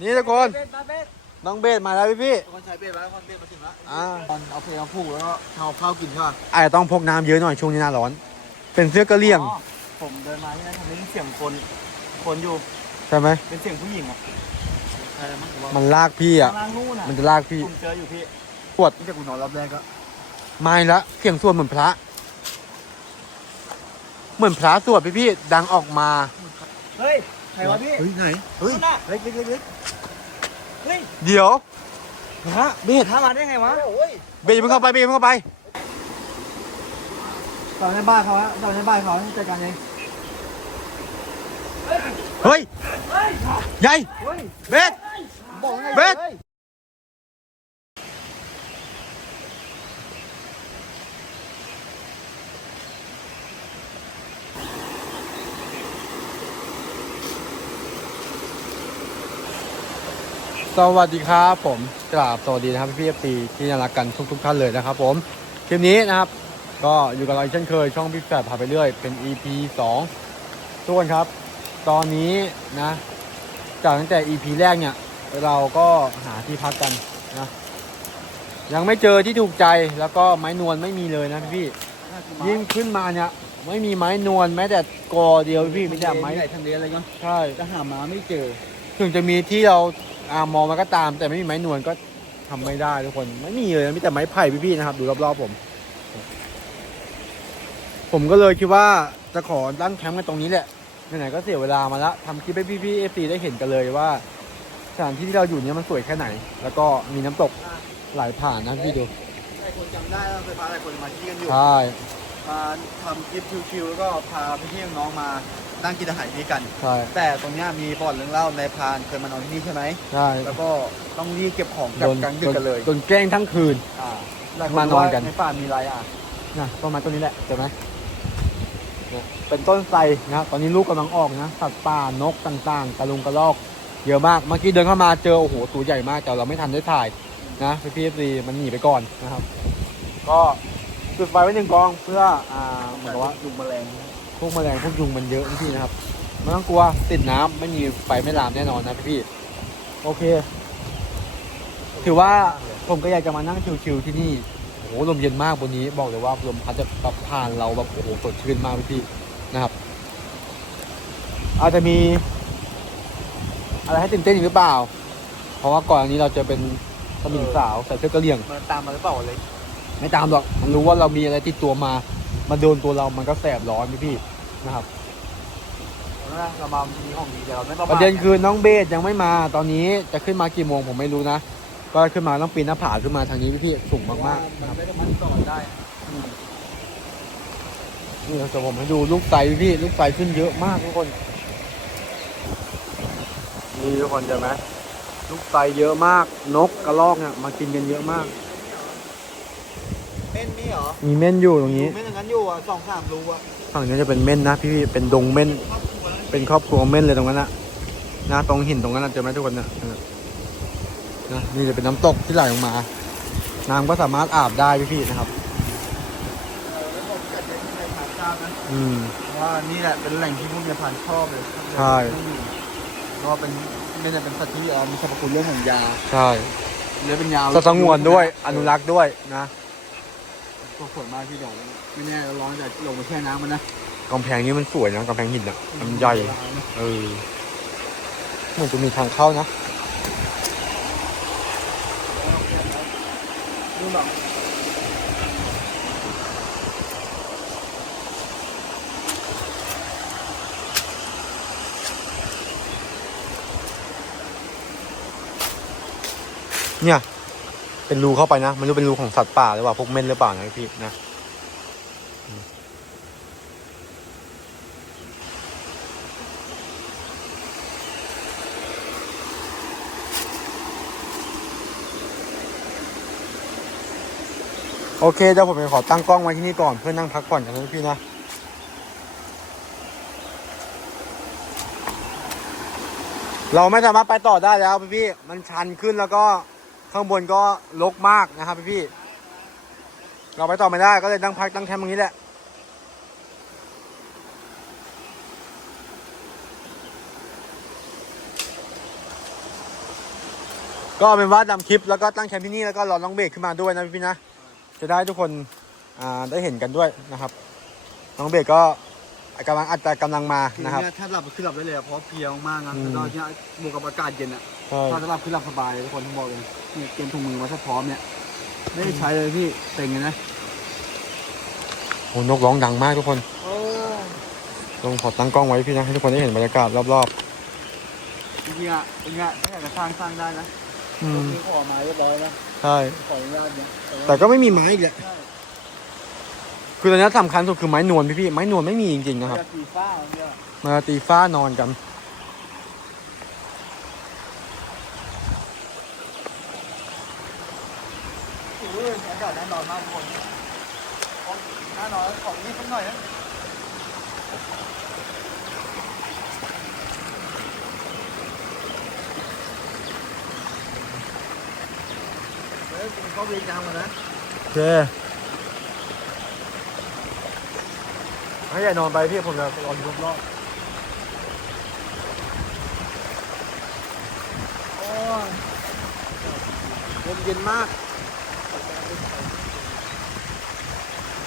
นี่ทุกคนเบสมาเบสน้องเบสมาแล้วพี่พี่คนใช้เบสแล้วคนเบสมาถึงแล้วอ่าตอนเอาเพลงมาผูกแล้วก็เอาข้าวกินใช่ป่ะอาจจะต้องพกน้ำเยอะหน่อยช่วงนี้หน้าร้อน เป็นเสื้อกระเหลี่ยงอ๋อผมเดินมาที่นั่นทำได้ยินเสียงคน คนอยู่ใช่ไหมเป็นเสียงผู้หญิงอะใช่มั้งผมว่ามันลากพี่อะข้างล่างนู่นอะ มันจะลากพี่ผมเจออยู่พี่ปวดนี่แต่กูนอนรอบแรกก็ไม่ละเสียงสวดเหมือนพระ เหมือนพระสวดพี่พี่ดังออกมา เฮ้ย ใครวะพี่ เฮ้ยไหน เฮ้ยนู่นน่ะ เล็กเล็กเล็กเล็กเฮ้ยเดี๋ยวฮะเบสถ้ามาได้ไงวะโอ้ยเบสอย่าเพิ่งเข้าไปเบสอย่าเพิ่งเข้าไปตอนในบ้านเขาอะตอนในบ้านเขาจัดการเองเฮ้ย เฮ้ย ใหญ่ เฮ้ยเบส บอกไงเบส ฮ้ย สวัสดีครับผมกราบสวัสดีนะครับพี่เอฟซีที่น่ารักกันทุกทุกๆท่านเลยนะครับผมคลิปนี้นะครับ ก็อยู่กับเราอีกเช่นเคยช่องพี่แฝดพาไปเรื่อยเป็น EP 2ทุกคนครับ ตอนนี้นะ จากตั้งแต่ EP แรกเนี่ย เราก็หาที่พักกันนะยังไม่เจอที่ถูกใจแล้วก็ไม้นวลไม่มีเลยนะพี่ๆยิ่งขึ้นมาเนี่ยไม่มีไม้นวลแม้แต่กอเดียวพี่มีแต่ไม้ไหนทะเลอะไรกันใช่จะหามาไม่เจอ ถึงจะมีที่เรา อามองมันก็ตาม แต่ไม่มีไม้นวลก็ทำไม่ได้ทุกคนไม่มีเลยมีแต่ไม้ไผ่พี่ๆนะครับ ดูรอบๆผม ผมก็เลยคิดว่าจะขอตั้งแคมป์กันตรงนี้แหละไหนๆก็เสียเวลามาแล้วทำคลิปให้พี่ๆเอฟซีได้เห็นกันเลยว่าสถานที่ที่เราอยู่เนี่ยมันสวยแค่ไหน แล้วก็มีน้ำตกไหลผ่านนะพี่ดูหลายคนจำได้แล้วเคยพาหลายคนมาที่กันอยู่ใช่มาทำคลิปชิวๆแล้วก็พาพี่ๆน้องๆมา นั่งกินอาหารที่นี่กัน ใช่แต่ตรงเนี้ยมีบอร์ดเรื่องเล่าในพรานเคยมานอนที่นี่ใช่ไหม ใช่แล้วก็ต้องรีบเก็บของกลับกลางดึกกันเลยโดนแกล้งทั้งคืน อ่าหลยคมานอนกัน ว่าในป่ามีอะไรอะ นะต้นไม้ต้นนี้แหละเห็นไหมเป็นต้นไทรนะตอนนี้ลูกกำลังออกนะสัตว์ป่านกต่างๆกระลุงกระรอกเยอะมากเมื่อกี้เดินเข้ามาเจอโอ้โหตัวใหญ่มากแต่เราไม่ทันได้ถ่ายนะพี่พีเอฟซีมันหนีไปก่อนนะครับ ก็จุดไฟไว้หนึ่งกองเพื่ออ่าเหมือนกับว่า ยุงแมลง พวกแมลงพวกยุงมันเยอะนะพี่นะครับไม่ต้องกลัวติดน้ำไม่มีไฟไม่ลามแน่นอนนะพี่พี่โอเค ถือว่าผมก็อยากจะมานั่งชิวๆที่นี่โอ้โหลมเย็นมากบนนี้ บอกเลยว่าลมพัดจะแบบผ่านเราแบบโอ้โหสดชื่นมากพี่พี่นะครับ อาจจะมี อะไรให้ตื่นเต้นอีกหรือเปล่า เพราะว่าก่อนอันนี้เราจะเป็นสมิงสาวใส่เสื้อกระเหลี่ยงมันตามมาหรือเปล่าเลย ไม่ตามหรอกมันรู้ว่าเรามีอะไรติดตัวมา มาโดนตัวเรามันก็แสบร้อนพี่พี่นะครับนะเรามามีห้องดีเดียวไม่ประปมาทระเด็นคือน้องเบสยังไม่มาตอนนี้จะขึ้นมากี่โมงผมไม่รู้นะ ก็ขึ้นมาต้องปีนหน้าผาขึ้นมาทางนี้พี่พี่สูงมากๆมันะนครับไม่ได้มันต่อได้นี่เราจะผมให้ดูลูกไซพี่พี่ลูกไซขึ้นเยอะมากทุกคนนี่ทุกคนเจอไหมลูกไซเยอะมากนกกระรอกเนี่ยมากินกันเยอะมาก เม่นมีเหรอมีเม่นอยู่ตรงนี้ เม่นอย่างนั้นอยู่อะสองสามรูอะฝั่งนี้จะเป็นเม่นนะพี่พี่เป็นดงเม่น เป็นครอบครัวเม่นเลยตรงนั้นนะนะตรงหินตรงนั้นนะเจอไหมทุกคนนะเออนะนี่จะเป็นน้ำตกที่ไหลลงมา น้ำก็สามารถอาบได้พี่พี่นะครับอืมว่านี่แหละเป็นแหล่งที่พวกเนพานชอบเลยใช่เพราะว่าเป็นไม่ได้เป็นสัตว์ที่เอ่อมีสรรพคุณเรื่องของยา ใช่เลือเป็นยาสัตว์สงวนด้วยอนุรักษ์ด้วยนะ ตัวสวยมากที่เดี๋ยวไม่แน่เราลองจะลงไปแช่น้ำมันนะกำแพงนี้มันสวยนะกำแพงหินอะมันใหญ่เออเหมือนจะมีทางเข้านะดูแบบเนี่ย เป็นรูเข้าไปนะไม่รู้เป็นรูของสัตว์ป่าหรือเปล่าพวกเม่นหรือเปล่านะพี่นะโอเคเดี๋ยวผมจะขอตั้งกล้องไว้ที่นี่ก่อนเพื่อนั่งพักผ่อนกันนะพี่นะเราไม่สามารถไปต่อได้แล้วพี่พี่มันชันขึ้นแล้วก็ ข้างบนก็ลกมากนะครับพี่พี่เราไปต่อไม่ได้ก็เลยตั้งพักตั้งแคมป์ตรงนี้แหละก็เป็นว่าดำคลิปแล้วก็ตั้งแคมป์ที่นี่แล้วก็รอน้องเบรกขึ้นมาด้วยนะพี่นะ จะได้ทุกคนได้เห็นกันด้วยนะครับ น้องเบรกก็ กำลังอาจจะกำลังมาคือนะครับ เนี่ยถ้าหลับคือหลับได้เลยอะเพราะเพลียมากๆนะอืม แล้วตอนนี้บวกกับอากาศเย็นอะใช่ถ้าจะหลับคือหลับสบายเลยทุกคนผมบอกเลยนี่เตรียมถุงมือมาซะพร้อมเนี่ยไม่ได้ใช้เลยพี่เต็งเลยนะโอ้นกร้องดังมากทุกคนโอ้ลองขอตั้งกล้องไว้พี่นะให้ทุกคนได้เห็นบรรยากาศรอบจริงๆอะจริงๆอะถ้าอยากจะสร้างสร้างได้นะๆอืมมีขอมาเรียบร้อยนะใช่ ขออนุญาตเนี่ยแต่ก็ไม่มีไม้อีกแหละใช่ คือตอนนี้สำคัญสุดคือไม้นวลพี่ๆไม้นวลไม่มีจริงๆนะครับ จะตีฟ้าเนี่ยมาตีฟ้านอนกันโอ้ยอากาศแน่นอนมากทุกคนแน่นอนของนี้สักหน่อยนะเฮ้ยคุณเข้าเวียนยามกันนะ โอเค ให้อย่านอนไปพี่ผมจะรออยู่รอบๆโอ้ยลมเย็นมาก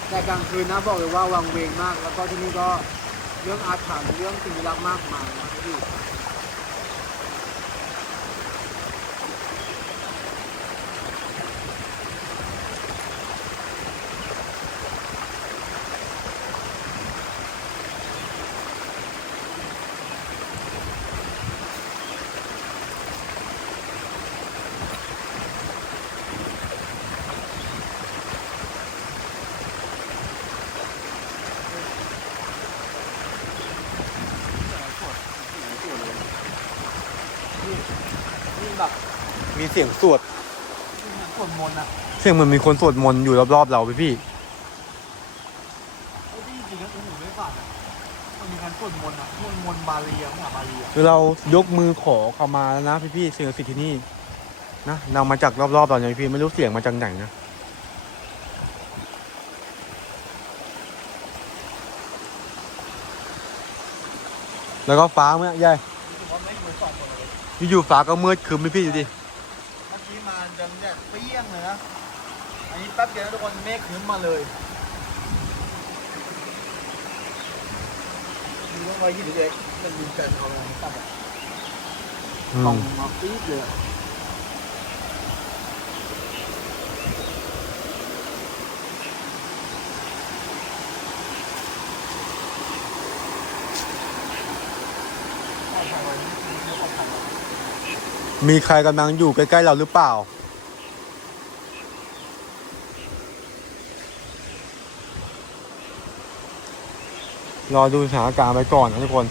แต่กลางคืนนะบอกเลยว่าวังเวงมาก แล้วก็ที่นี่ก็เรื่องอาถรรพ์เรื่องสิ่งลี้ลับมากมายนะพี่ นี่แบบ มี เสียงสวดนี่เหมือนสวดมนต์อะเสียงเหมือนมีคนสวดมนต์อยู่รอบๆเราพี่พี่ ไอ้ที่จริงๆแล้วผมไม่ฝันอะมันมีการสวดมนต์อะสวดมนต์บาลีอะภาษาบาลีอะคือเรายกมือขอเข้ามาแล้วนะพี่พี่ๆสิ่งศักดิ์สิทธิ์ที่นี่นะเรามาจากรอบๆเราเนี่ยพี่ไม่รู้เสียงมาจากไหนนะแล้วก็ฟ้าเมื่อใหญ่รู้สึกว่าไม่เหมือนสองคนเลยอยู่ๆฟ้าก็มืดครึ้มพี่พี่ดูดิเมื่อกี้มา จนเนี่ยเปรี้ยงเลยนะ อันนี้แป๊บเดียวนะทุกคนเมฆครึ้มมาเลยดูว่าไว้ที่เด็กๆมันมีกันเอาอะไรตัดอะอืส่องมมาปี๊ดเลยอะมีใครกำลังอยู่ใกล้ ๆ เราหรือเปล่า รอดูสถานการณ์ไปก่อนนะทุกคน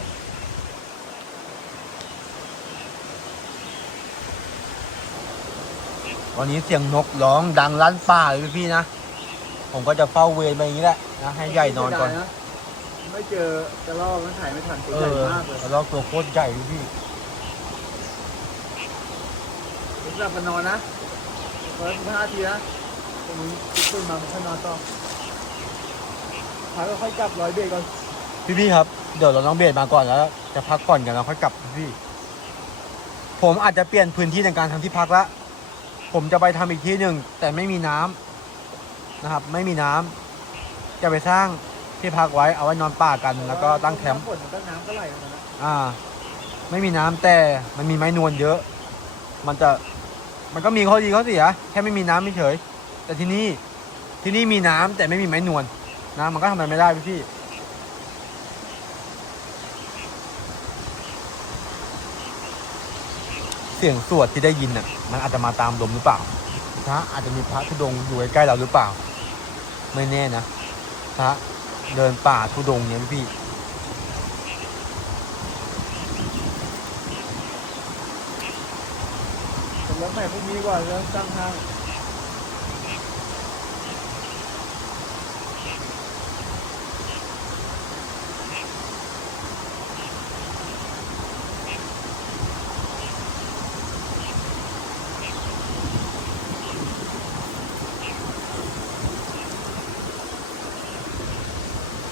วันนี้เสียงนกร้องดังลั่นป่าเลยพี่ๆนะผมก็จะเฝ้าเวรไปอย่างนี้แหละนะให้ใหญ่นอนก่อนไม่เจอกระรอกมันถ่ายไม่ทันตัวเอใหญ่อมากเลยแล้วตัวโคตรใหญ่เลยพี่เดี๋ยวกลับมานอนนะเปิดสิบห้านาทีนะตรงนี้ตื่นมามันค่อยนอนต่อพักก็ค่อยกลับร้อยเบรกก่อน พี่พี่ๆครับ เดี๋ยวเราต้องเบรดมาก่อนแล้ว จะพักก่อนกันแล้วค่อยกลับพี่พี่ๆผมอาจจะเปลี่ยนพื้นที่ในการทำที่พักละผมจะไปทำอีกที่หนึ่งแต่ไม่มีน้ำนะครับ ไม่มีน้ำจะไปสร้างที่พักไว้เอาไว้นอนป่ากัน แล้วก็ตั้งแคมป์ฝนมันก็น้ำก็ไหลออกมานะอ่า ไม่มีน้ำแต่มันมีไม้นวลเยอะ มันจะมันก็มีข้อดีข้อเสียแค่ไม่มีน้ำไม่เฉย แต่ที่นี่ที่นี่มีน้ำแต่ไม่มีไม้นวลนะมันก็ทำอะไรไม่ได้พี่พี่ เสียงสวดที่ได้ยินน่ะมันอาจจะมาตามลมหรือเปล่าพระอาจจะมีพระธุดงค์อยู่ใกล้ๆเราหรือเปล่า ไม่แน่นะพระเดินป่าธุดงค์เนี่ยพี่ผมรับใหม่พรุ่งนี้ก่อนแล้วตั้งห้าง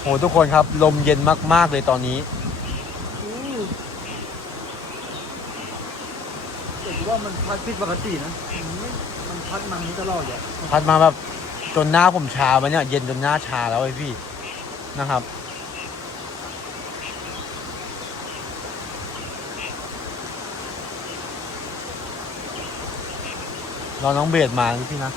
หทุกคนครับ ลมเย็นมาก ๆ เลยตอนนี้อืมแต่ดูว่ามันพัดผิดปกตินะมันไม่มันพัดมาอย่างนี้ตลอดเลยพัดมาแบบจนหน้าผมชาไปเนี่ย เย็นจนหน้าชาแล้วไอ้พี่นะครับรอน้องเบสมานะพี่นะ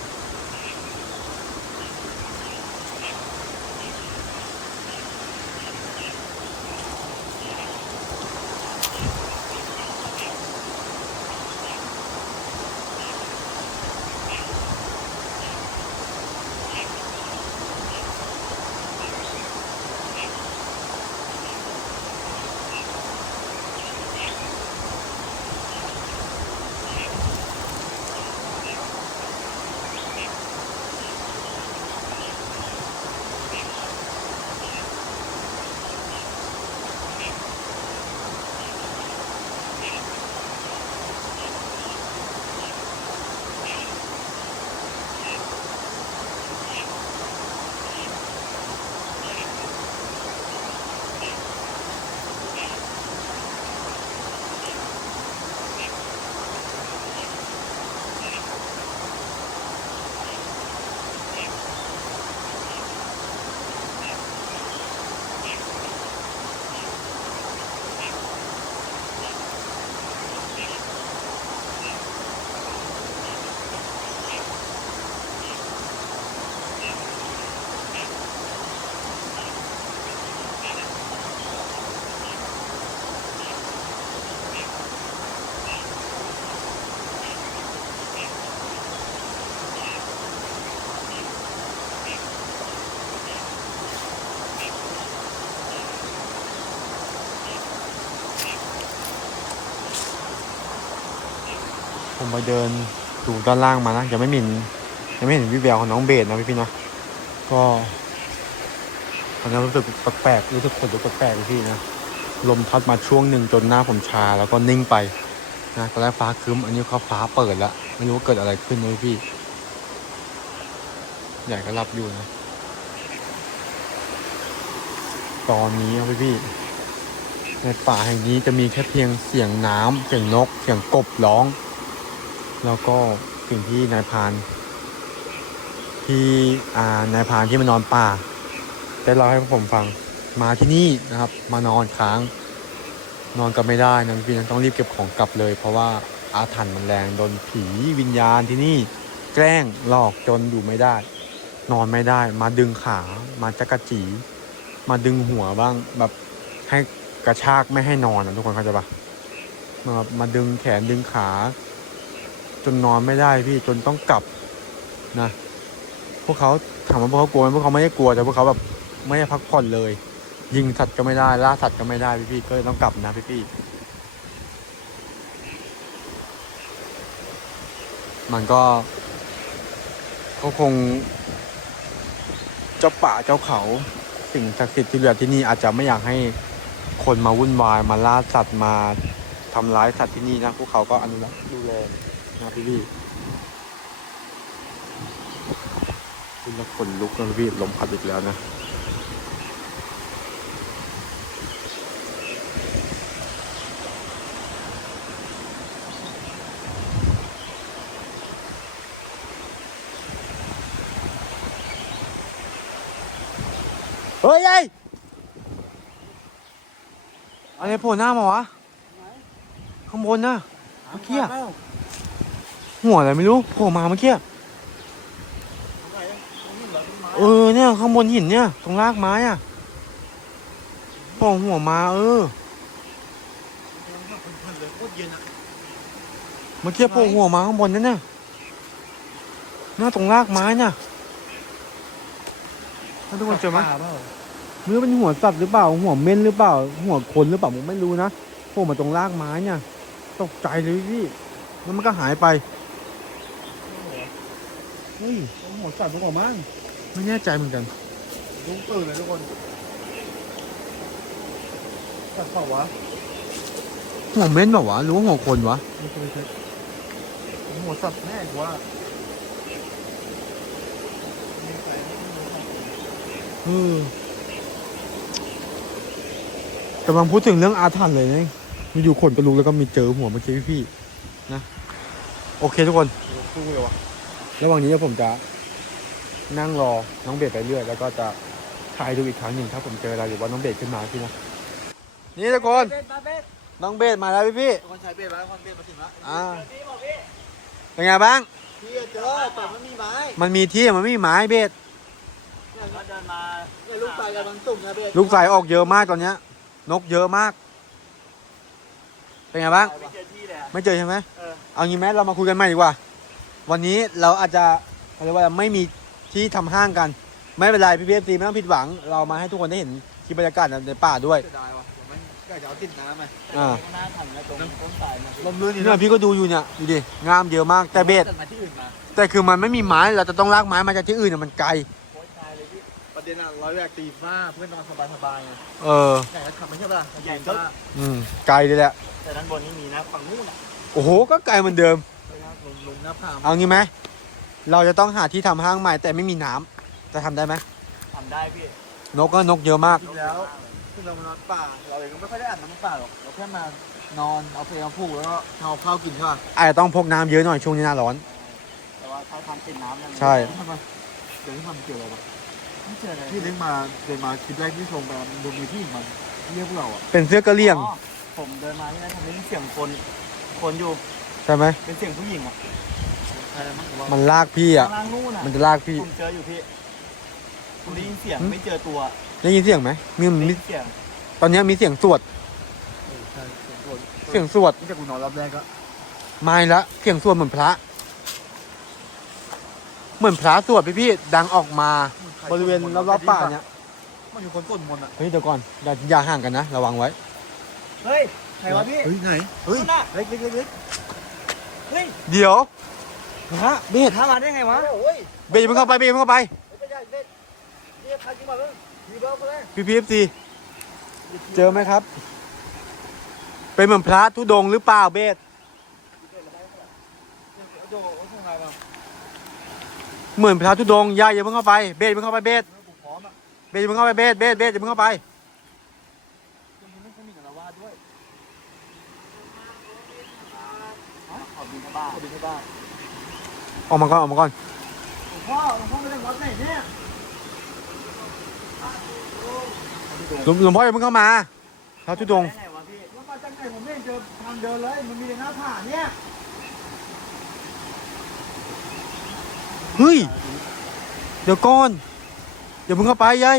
ผมไปเดินดูด้านล่างมานะยังไม่เห็นยังไม่เห็นวิแววของน้องเบสนะพี่พี่ๆนะก็ตอนนี้รู้สึกแปลกๆรู้สึกขนลุกแปลกๆพี่นะลมพัดมาช่วงหนึ่งจนหน้าผมชาแล้วก็นิ่งไปนะตอนแรกฟ้าครึ้มอันนี้เขาฟ้าเปิดแล้วไม่รู้ว่าเกิดอะไรขึ้นนะพี่ใหญ่ก็รับอยู่นะ ตอนนี้ครับพี่ในป่าแห่งนี้จะมีแค่เพียงเสียงน้ำเสียงนก เสียงกบร้อง แล้วก็สิ่งที่นายพานที่นายพานที่มานอนป่า ได้เล่าให้ผมฟังมาที่นี่นะครับ มานอนค้าง นอนกันไม่ได้นะพี่นะต้องรีบเก็บของกลับเลย เพราะว่าอาถรรพ์มันแรงโดนผีวิญญาณที่นี่แกล้งหลอกจนอยู่ไม่ได้ นอนไม่ได้ มาดึงขา มาจักระจี มาดึงหัวบ้างแบบให้กระชากไม่ให้นอนนะทุกคนเข้าใจปะมามาดึงแขนดึงขา จนนอนไม่ได้พี่จนต้องกลับนะ พวกเขาถามว่าพวกเขากลัวไหมพวกเขาไม่ได้กลัวแต่พวกเขาแบบไม่ได้พักผ่อนเลย ยิงสัตว์ก็ไม่ได้ล่าสัตว์ก็ไม่ได้พี่พี่ก็เลยต้องกลับนะพี่พี่มันก็ก็คง เจ้าป่าเจ้าเขาสิ่งศักดิ์สิทธิ์ที่เหลือที่นี่อาจจะไม่อยากให้คนมาวุ่นวายมาล่าสัตว์มาทำร้ายสัตว์ที่นี่นะพวกเขาก็อนุรักษ์ดูแล นะพี่พี่คุณละคนลุกนะพี่ลมพัดอีกแล้วนะเฮ้ยไอ้อะไรโผล่หน้ามาวะ ข้างบนนะเมื่อกี้อะ หัวอะไรไม่รู้โผล่มาเมื่อกี้เออเนี่ยข้างบนหินเนี่ย ตรงรากไม้อะโผล่หัวมาเออเมื่อกี้โผล่หัวมาข้างบนนั่นน่ะหน้าตรงรากไม้น่ะท่านทุกคนเจอไหมเมื่อเป็นหัวสัตว์หรือเปล่า หัวเม่นหรือเปล่า หัวคนหรือเปล่าผมไม่รู้นะโผล่มาตรงรากไม้เนี่ย ตกใจเลยพี่แล้วมันก็หายไป เฮ้ยหัวสัตว์ทุกคนมั้งไม่แน่ใจเหมือนกันลุงตื่นเลยทุกคนสัตว์เปล่าวะหัวเม่นแบบวะหรือว่าหัวคนวะไม่เคยเจอหัวสัตว์แน่กว่าเออกำลังพูดถึงเรื่องอาถรรพ์เลยนะอยู่ๆขนกระลุกแล้วก็มีเจอหัวเมื่อกี้พี่ๆนะ โอเคทุกคนสู้เลยวะ ระหว่างนี้ผมจะนั่งรอน้องเบสไปเรื่อยแล้วก็จะถ่ายดูอีกครั้งหนึ่งถ้าผมเจออะไรหรือว่าน้องเบสขึ้นมาพี่นะนี่ทุกคนเบสมาเบสน้องเบสมาแล้วพี่พี่ทุกคนใช้เบสมาคนเบสมาถึงแล้วอ่าพี่บอกพี่เป็นไงบ้างพี่เจอแต่มันมีไม้มันมีที่มันไม่มีไม้เบสเนี่ยเขาเดินมาเนี่ยลูกไฟกำลังตุ่มนะเบสลูกสายออกเยอะมากตอนเนี้ย นกเยอะมาก เป็นไงบ้างไม่เจอที่เลยอะไม่เจอใช่ไหมเออเอางี้ไหมเรามาคุยกันใหม่ดีกว่า วันนี้เราอาจจะเขาเรียกว่าไม่มีที่ทำห้างกัน ไม่เป็นไรพี่พีเอฟซีไม่ต้องผิดหวัง เรามาให้ทุกคนได้เห็นคลิปบรรยากาศในป่าด้วยเสียดายวะเดี๋ยวมันก็จะเอาติดน้ำไปอ่าหน้าถังแล้วตรงต้นสายนะลมลื่นเนี่ยพี่ก็ดูอยู่เนี่ยดูดิงามเยอะมากแต่เบสมาที่อื่นมาแต่คือมันไม่มีไม้เราจะต้องลากไม้มาจากที่อื่นน่ะมันไกลโคตรตายเลยพี่ประเด็นอะร้อยแรกตีฟ้าเพื่อนนอนสบายๆไงเออใหญ่ก็ขับไม่ใช่ปะล่ะใหญ่ก็อืมไกลเลยแหละแต่ด้านบนนี่มีนะฝั่งนู้นอะโอ้โหก็ไกลเหมือนเดิม ลงลงหน้าผาเอางี้ไหมเราจะต้องหาที่ทำห้างใหม่แต่ไม่มีน้ำจะทำได้ไหมทำได้พี่นกก็นกเยอะมาก จริงแล้วคือเรามานอนป่า เราเองก็ไม่ค่อยได้อาบน้ำป่าหรอก เราแค่มานอนเอาเพลงมาผูกแล้วก็เอาข้าวกินใช่ป่ะอาจจะต้องพกน้ำเยอะหน่อยช่วงนี้หน้าร้อน แต่ว่าถ้าทำติดน้ำยังไงใช่ ทำไมเดี๋ยวที่ทำเกี่ยวอะไรวะไม่เจออะไรพี่เลี้ยงมาเดินมาคลิปแรกที่ส่งไปมันดูมีพี่มันเรียกพวกเราอะเป็นเสื้อกระเหลี่ยงอ๋อผมเดินมาที่นั่นทำได้ยินเสียงคน คนอยู่ ใช่ไหมเป็นเสียงผู้หญิงอะใช่ มั้งว่ามันลากพี่อะข้างล่างนู่นอะมันจะลากพี่ผมเจออยู่พี่ผมได้ยินเสียงหืมไม่เจอตัวได้ยินเสียงไหมมีได้มียินเสียงตอนนี้มีเสียงสวดใช่เสียงคนเสียงสวด นี่แต่กูนอนรอบแรกก็ไม่ละ เสียงสวดเหมือนพระ เหมือนพระสวดพี่พี่ๆดังออกมา บริเวณรอบๆป่าเนี่ยมันมีคนสวดมนต์อะเฮ้ยเดี๋ยวก่อนอย่าอย่าห่างกันนะระวังไว้ เฮ้ยใครวะพี่เฮ้ยไหนเฮ้ยนู่นน่ะเล็กเล็กเล็กเล็กเฮ้ยเดี๋ยว พระเบสถ้ามาได้ไงวะโอ้ยเบสอย่าเพิ่งเข้าไปเบสอย่าเพิ่งเข้าไปไม่ใช่เบ็ดนี่ใครกินมาเพิ่งมีเบลก็ได้พี่พีเอฟซีเจอไหมครับ เป็นเหมือนพระทุดงค์หรือเปล่าเบสโจโอ้ยทำไงบ้างเหมือนพระทุดงค์อย่าอย่าเพิ่งเข้าไปเบสอย่าเพิ่งเข้าไปเบสกูพร้อมอะเบสอย่าเพิ่งเข้าไปเบสเบสเบสอย่าเพิ่งเข้าไป ยังไม่ค่อยมีกับเราวาดด้วยขอบินที่บ้านขอบินที่บ้าน ออกมาก่อนออกมาก่อนหลวงพ่อหลวงพ่อไม่ได้วัดไหนเนี่ยหลวงหลวงพ่ออย่าเพิ่งเข้ามาพระทุดงค์ได้ไงวะพี่แล้วมาจากไหนผมไม่เห็นเจอทางเดินเลยมันมีแต่หน้าผาเนี่ยเฮ้ย เดี๋ยวก่อนอย่าเพิ่งเข้าไปยาย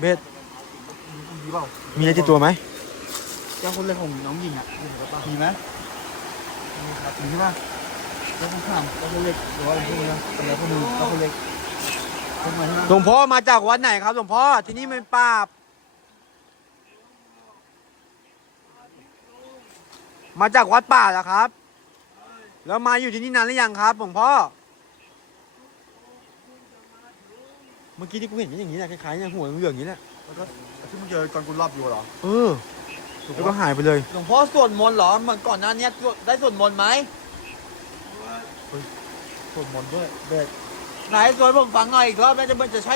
เบ็ดมีเปล่ามีอะไรติดตัวไหมเจ้าคนเล็กของน้องหญิงอะมีไหม มีครับมีใช่ป่ะเจ้าคนข้ามเจ้าคนเล็กหรือว่าอะไรพวกนี้เป็นอะไรพวกนึงเจ้าคนเล็กพวกมันใช่ไหมหลวงพ่อมาจากวัดไหนครับหลวงพ่อที่นี่เป็นป่าบมาจากวัดป่าเหรอครับ แล้วมาอยู่ที่นี่นานหรือยังครับหลวงพ่อ เมื่อกี้ที่กูเห็นเป็นอย่างนี้แหละคล้ายๆเนี่ยหัวเหลืองๆอย่างนี้แหละแล้วก็ที่มึงเจอก่อนกูรอบอยู่เหรอ เออ แล้วก็หายไปเลย หลวงพ่อสวดมนต์เหรอมันก่อนหน้านี้ได้สวดมนต์ไหมสวดมนต์ด้วยเด็กไหนสวดผมฟังหน่อยอีกรอบแล้วจะมันจะใช้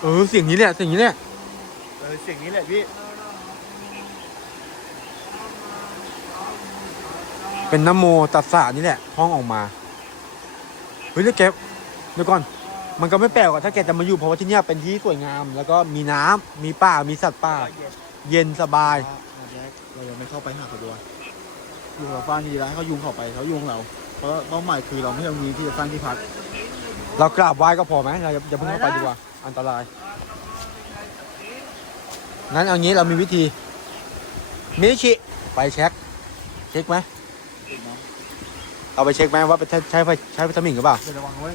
เออเสียงนี้แหละเสียงนี้แหละเออเสียงนี้แหละพี่ เป็นนโมตัสสะนี่แหละห้องออกมา เฮ้ยแล้วแกเดี๋ยวก่อน มันก็ไม่แปลกหรอกถ้าแกจะมาอยู่เพราะว่าที่เนี่ยเป็นที่สวยงาม แล้วก็มีน้ำมีป่ามีสัตว์ป่า เย็นสบายเรายังไม่เข้าไปหาเขาด้วยยุงเราฟังดีแล้วให้เขายุงเข้าไปเขายุงเรา เพราะเป้าหมายคือเราไม่เอามีที่จะสร้างที่พัก เรากราบไหว้ก็พอไหมเราอย่าอย่าเพิ่งเข้าไปดีกว่า อันตรายงั้นเอางี้เรามีวิธี มิชิ ไปเช็ค เช็คไหม เอาไปเช็คไหมว่าใช้ใช้ไฟใช้วิตามินหรือเปล่า เดี๋ยวระวังไว้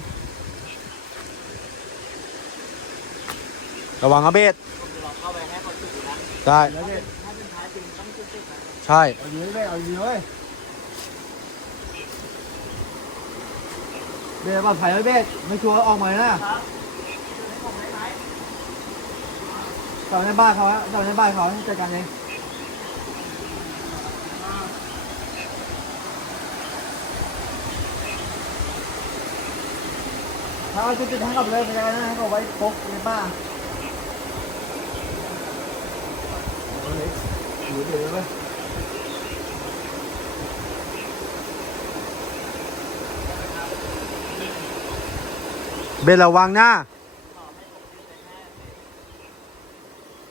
ระวังนะเบส นะได้แล้วเนี่ยใช่ เอาอยู่เลยเอาอยู่เลยเบสปลอดภัยไหมเบสไม่ชัวร์ออกมาเลยนะจอดในบ้านเขาอะจอดในบ้านเขาจัดการเองถ้าเอาจุดๆทั้งกับเลยไปจัดการนะให้เขาไว้พกในบ้าน ถูเลยไหมเบสระวังหน้า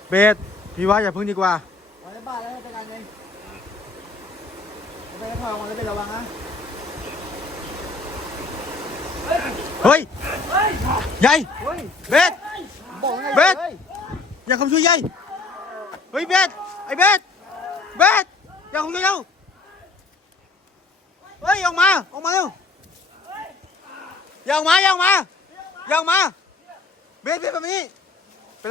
เบสพี่ว่าอย่าพึ่งดีกว่าวันนี้บ้านแล้วไำกาป็ไรเลยไป็นไองมาแล้วเป็นระวังนะเฮ้ยยัยเบสเบสอย่าคำช่วยยัยเฮ้ยเบส ไอ้เบสเบสอย่าเข้ามาช่วยเราเฮ้ยออกมาออกมาเร็วอย่าออกมาอย่าออกมาอย่าออกมาเบสเบสแบบนี้เป็น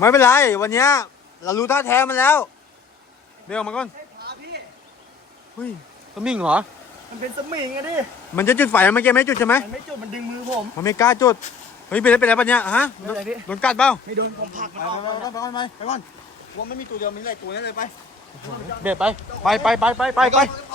ไรเปล่าอย่าออกมาก่อนใหญ่เป็นไรเปล่าเป็นไรเปล่าไหนโดนกัดเปล่ามันจะบีบคอผมมาพี่หาเอ้ยอย่าออกมาก่อนใหญ่พี่เอามาก่อนไม่เป็นไร วันเนี้ยเรารู้ท่าแท้มันแล้วเบลออกมาก่อนให้พาพี่ เฮ้ยสมิงเหรอ มันเป็นสมิงอะดิ มันจะจุดไฟมันเมื่อกี้ไม่จุดใช่ไหมมันไม่จุด มันดึงมือผม มันไม่กล้าจุด เฮ้ยเป็นไรเป็นไรปะเนี่ยฮะไม่เป็นไรพี่ โดนกัดเปล่าไม่โดนผมผลักมันออกไปก่อนไปก่อนไปก่อนว่าไม่มีตัวเดียวมีหลายตัวนั่นเลยไป เบียดไป ไปไปไปไปไปไป ไป